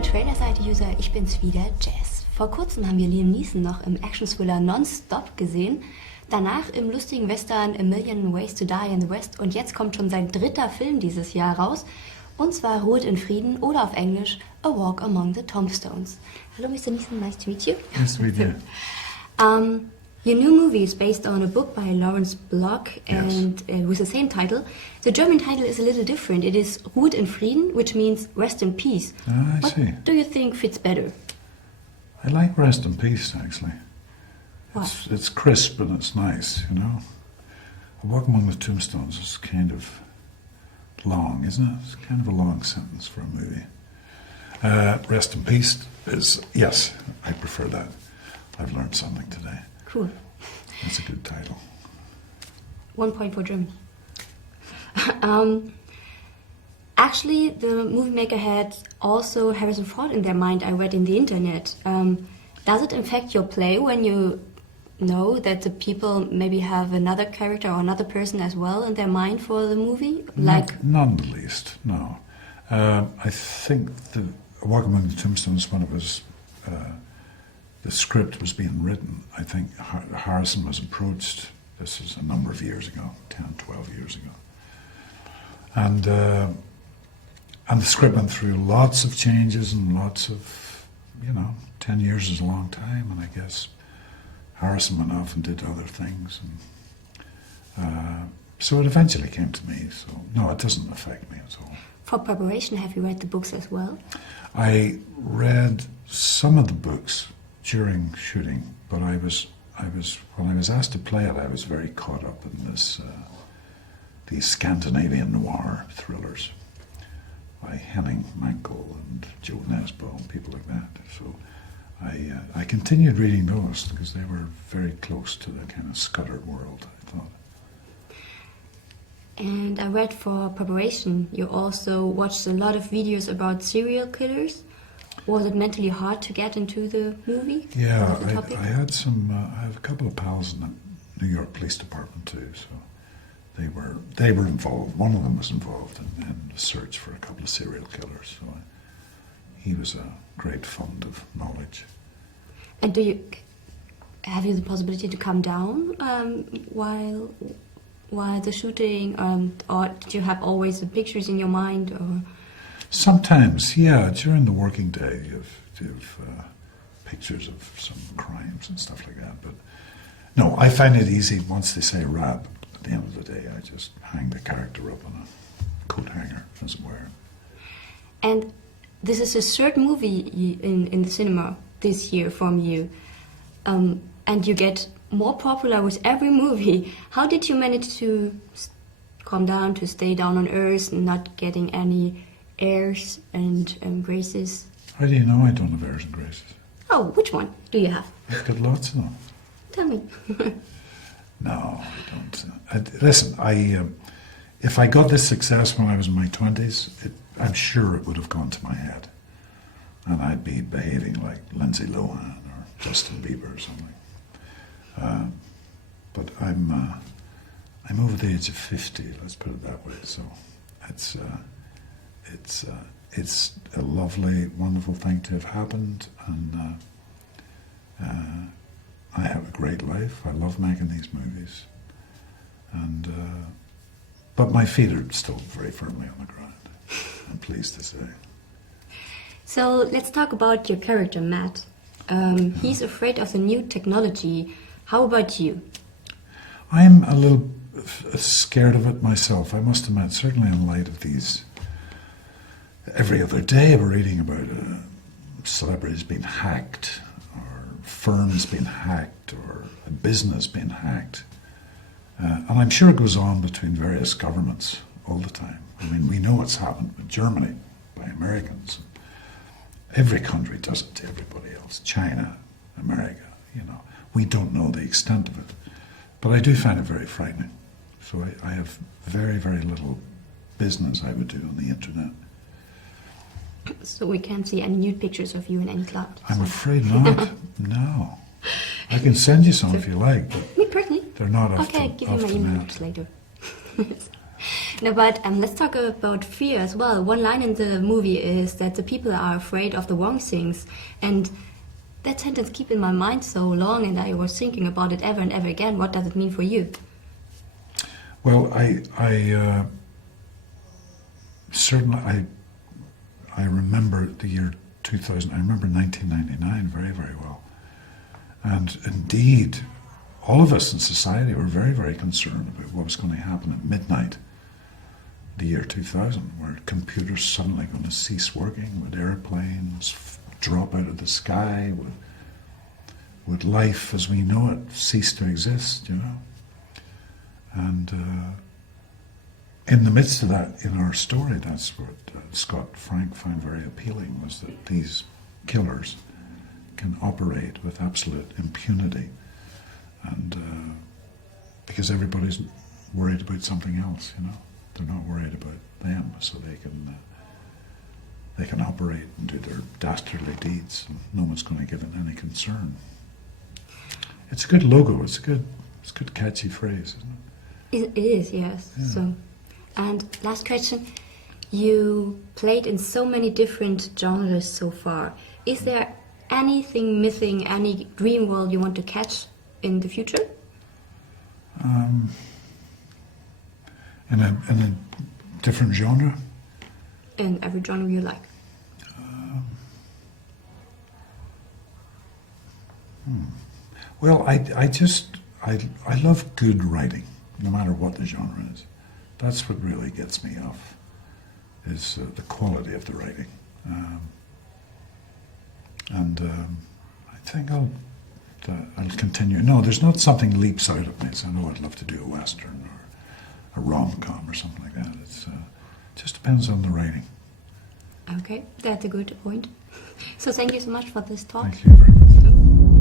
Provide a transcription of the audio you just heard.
liebe Trailerseite-User, ich bin's wieder, Jess. Vor kurzem haben wir Liam Neeson noch im Action-Thriller Non-Stop gesehen, danach im lustigen Western A Million Ways to Die in the West und jetzt kommt schon sein dritter Film dieses Jahr raus, und zwar Ruhet in Frieden oder auf Englisch A Walk Among the Tombstones. Hello Mr. Neeson, nice to meet you. Nice to meet you. Your new movie is based on a book by Lawrence Block and with the same title. The German title is a little different. It is Ruhet in Frieden, which means rest in peace. I What see. do you think fits better? I like rest in peace, actually. Why? It's crisp and it's nice, you know. A Walk Among the Tombstones is kind of long, isn't it? It's kind of a long sentence for a movie. Rest in peace is, yes, I prefer that. I've learned something today. Cool. That's a good title. 1 point for German. Actually, the movie maker had also Harrison Ford in their mind, I read in the internet. Does it affect your play when you know that the people maybe have another character or another person as well in their mind for the movie? None the least, no. I think the Walk Among the Tombstones, when it was the script was being written, I think Harrison was approached, this was a number of years ago, 10, 12 years ago. And the script went through lots of changes and lots of, 10 years is a long time, and I guess Harrison went off and did other things. And so it eventually came to me, so no, it doesn't affect me at all. For preparation, have you read the books as well? I read some of the books during shooting, but when I was asked to play it, I was very caught up in these Scandinavian noir thrillers by Henning Mankell and Joe Nesbo and people like that. So I continued reading those because they were very close to the kind of Scudder world, I thought. And I read for preparation, you also watched a lot of videos about serial killers. Was it mentally hard to get into the movie? Yeah, I had I have a couple of pals in the New York Police Department too, so they were involved. One of them was involved in the search for a couple of serial killers, so he was a great fund of knowledge. And have you the possibility to come down while the shooting, or did you have always the pictures in your mind? Or? Sometimes, yeah, during the working day, you have pictures of some crimes and stuff like that. But no, I find it easy once they say wrap. At the end of the day, I just hang the character up on a coat hanger, as it were. And this is the third movie in the cinema this year from you, and you get more popular with every movie. How did you manage to calm down, to stay down on earth, not getting any airs and graces? How do you know I don't have airs and graces? Oh, which one do you have? I've got lots of them. Tell me. No, I don't. Listen, if I got this success when I was in my 20s, I'm sure it would have gone to my head. And I'd be behaving like Lindsay Lohan or Justin Bieber or something. But I'm over the age of 50, let's put it that way, so it's a lovely, wonderful thing to have happened, and I have a great life. I love making these movies, and but my feet are still very firmly on the ground, I'm pleased to say. So let's talk about your character, Matt. He's afraid of the new technology. How about you? I'm a little scared of it myself, I must admit, certainly in light of these. Every other day we're reading about celebrities being hacked, or firms being hacked, or a business being hacked. And I'm sure it goes on between various governments all the time. I mean, we know what's happened with Germany by Americans. Every country does it to everybody else. China, America, We don't know the extent of it. But I do find it very frightening. So I have very, very little business I would do on the internet. So we can't see any nude pictures of you in any cloud? I'm afraid not. No. I can send you some if you like. But me personally? they're not off Okay, the give you my net. email address later. No, but let's talk about fear as well. One line in the movie is that the people are afraid of the wrong things, and that sentence keep in my mind so long, and I was thinking about it ever and ever again. What does it mean for you? Well, I certainly I remember the year 2000. I remember 1999 very, very well, and indeed, all of us in society were very, very concerned about what was going to happen at midnight, the year 2000, where computers suddenly going to cease working, would airplanes drop out of the sky, would life as we know it cease to exist, you know? And in the midst of that, in our story, that's what Scott Frank found very appealing, was that these killers can operate with absolute impunity, and because everybody's worried about something else, you know, they're not worried about them, so they can operate and do their dastardly deeds, and no one's going to give it any concern. It's a good logo. It's a good catchy phrase, isn't it? It is, yes. Yeah. So, and last question: you played in so many different genres so far. Is there anything missing? Any dream world you want to catch in the future? In a different genre? In every genre you like. Well, I love good writing, no matter what the genre is. That's what really gets me off, is the quality of the writing. I think I'll continue. No, there's not something leaps out at me. So I know I'd love to do a Western or a rom-com or something like that. It just depends on the writing. Okay, that's a good point. So thank you so much for this talk. Thank you very much.